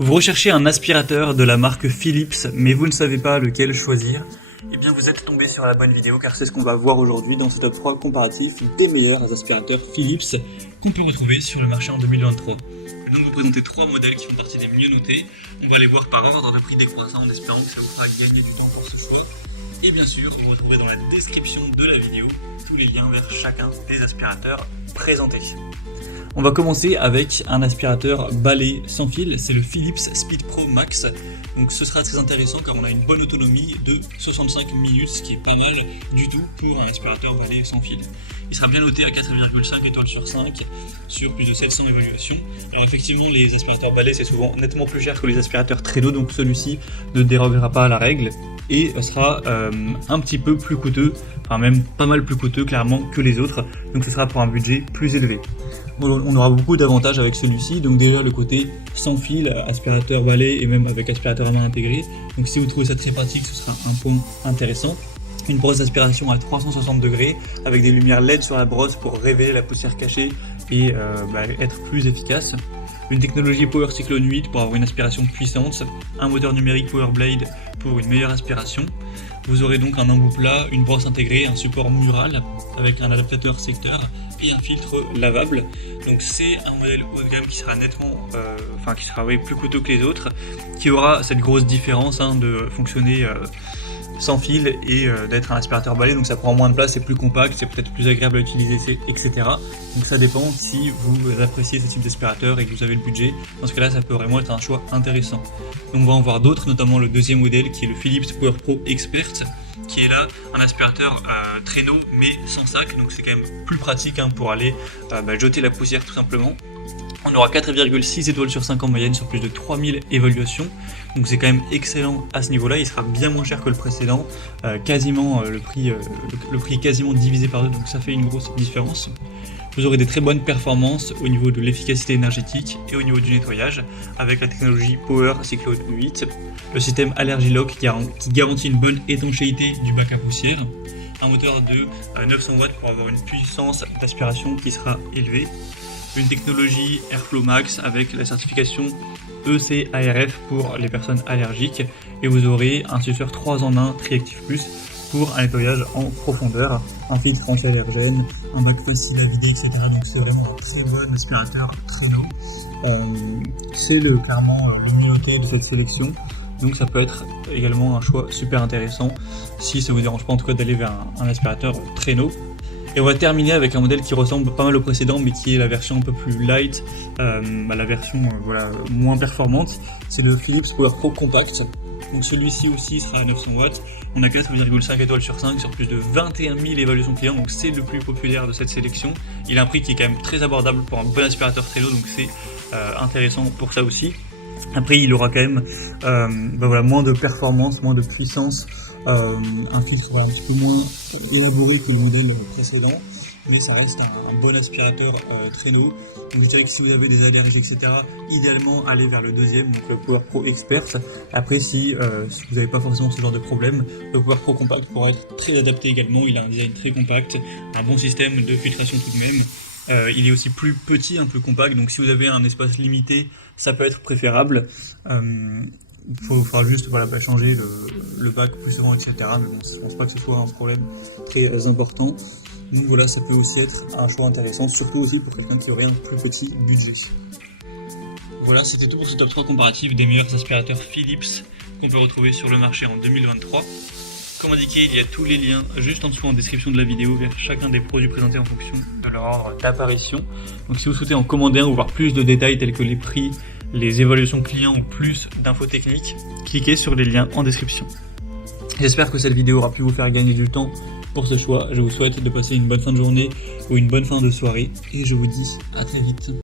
Vous recherchez un aspirateur de la marque Philips, mais vous ne savez pas lequel choisir? Eh bien vous êtes tombé sur la bonne vidéo car c'est ce qu'on va voir aujourd'hui dans ce top 3 comparatif des meilleurs aspirateurs Philips qu'on peut retrouver sur le marché en 2023. Je vais donc vous présenter 3 modèles qui font partie des mieux notés. On va les voir par ordre de prix décroissant en espérant que ça vous fera gagner du temps pour ce choix. Et bien sûr, vous retrouvez dans la description de la vidéo tous les liens vers chacun des aspirateurs présentés. On va commencer avec un aspirateur balai sans fil, c'est le Philips Speed Pro Max. Donc ce sera très intéressant car on a une bonne autonomie de 65 minutes, ce qui est pas mal du tout pour un aspirateur balai sans fil. Il sera bien noté à 4,5 étoiles sur 5 sur plus de 700 évaluations. Alors effectivement les aspirateurs balai c'est souvent nettement plus cher que les aspirateurs traîneaux, donc celui-ci ne dérogera pas à la règle et sera un petit peu plus coûteux, enfin même pas mal plus coûteux clairement que les autres, donc ce sera pour un budget plus élevé. On aura beaucoup d'avantages avec celui-ci, donc déjà le côté sans fil, aspirateur balai et même avec aspirateur à main intégré. Donc si vous trouvez ça très pratique, ce sera un point intéressant. Une brosse d'aspiration à 360 degrés avec des lumières LED sur la brosse pour révéler la poussière cachée et être plus efficace. Une technologie Power Cyclone 8 pour avoir une aspiration puissante, un moteur numérique Power Blade pour une meilleure aspiration. Vous aurez donc un embout plat, une brosse intégrée, un support mural avec un adaptateur secteur et un filtre lavable. Donc c'est un modèle haut de gamme qui sera nettement, plus coûteux que les autres, qui aura cette grosse différence de fonctionner sans fil et d'être un aspirateur balai, donc ça prend moins de place, c'est plus compact, c'est peut-être plus agréable à utiliser, etc. Donc ça dépend si vous appréciez ce type d'aspirateur et que vous avez le budget. Dans ce cas-là, ça peut vraiment être un choix intéressant. Donc on va en voir d'autres, notamment le deuxième modèle qui est le Philips Power Pro Expert, qui est là un aspirateur traîneau mais sans sac, donc c'est quand même plus pratique pour aller jeter la poussière tout simplement. On aura 4,6 étoiles sur 5 en moyenne sur plus de 3000 évaluations, donc c'est quand même excellent à ce niveau-là. Il sera bien moins cher que le précédent, quasiment le prix quasiment divisé par deux, donc ça fait une grosse différence. Vous aurez des très bonnes performances au niveau de l'efficacité énergétique et au niveau du nettoyage avec la technologie Power Cyclone 8, le système Allergy Lock qui garantit une bonne étanchéité du bac à poussière, un moteur de 900 watts pour avoir une puissance d'aspiration qui sera élevée, une technologie Airflow Max avec la certification ECARF pour les personnes allergiques, et vous aurez un suceur 3 en 1 Triactive Plus pour un nettoyage en profondeur, un filtre anti-allergène, un bac facile à vider, etc. Donc c'est vraiment un très bon aspirateur traîneau. C'est clairement le mieux noté de cette sélection, donc ça peut être également un choix super intéressant si ça vous dérange pas en tout cas d'aller vers un aspirateur traîneau. Et on va terminer avec un modèle qui ressemble pas mal au précédent mais qui est la version un peu plus light, la version moins performante. C'est le Philips Power Pro Compact. Donc celui-ci aussi sera à 900 watts. On a 4,5 étoiles sur 5 sur plus de 21 000 évaluations clients, donc c'est le plus populaire de cette sélection. Il a un prix qui est quand même très abordable pour un bon aspirateur traîneau, donc c'est intéressant pour ça aussi. Après il aura quand même moins de performance, moins de puissance, un filtre un petit peu moins élaboré que le modèle précédent, mais ça reste un bon aspirateur traîneau. Donc je dirais que si vous avez des allergies, etc., idéalement allez vers le deuxième, donc le Power Pro Expert. Après si vous n'avez pas forcément ce genre de problème, le Power Pro Compact pourra être très adapté également. Il a un design très compact, un bon système de filtration tout de même. Il est aussi plus petit, un peu compact, donc si vous avez un espace limité, ça peut être préférable. Il faudra juste changer le bac plus souvent, etc. Mais bon, je pense pas que ce soit un problème très important. Donc voilà, ça peut aussi être un choix intéressant, surtout aussi pour quelqu'un qui aurait un plus petit budget. Voilà, c'était tout pour ce top 3 comparatif des meilleurs aspirateurs Philips qu'on peut retrouver sur le marché en 2023. Comme indiqué, il y a tous les liens juste en dessous en description de la vidéo vers chacun des produits présentés en fonction de leur ordre d'apparition. Donc si vous souhaitez en commander un ou voir plus de détails tels que les prix, les évaluations clients ou plus d'infos techniques, cliquez sur les liens en description. J'espère que cette vidéo aura pu vous faire gagner du temps pour ce choix. Je vous souhaite de passer une bonne fin de journée ou une bonne fin de soirée et je vous dis à très vite.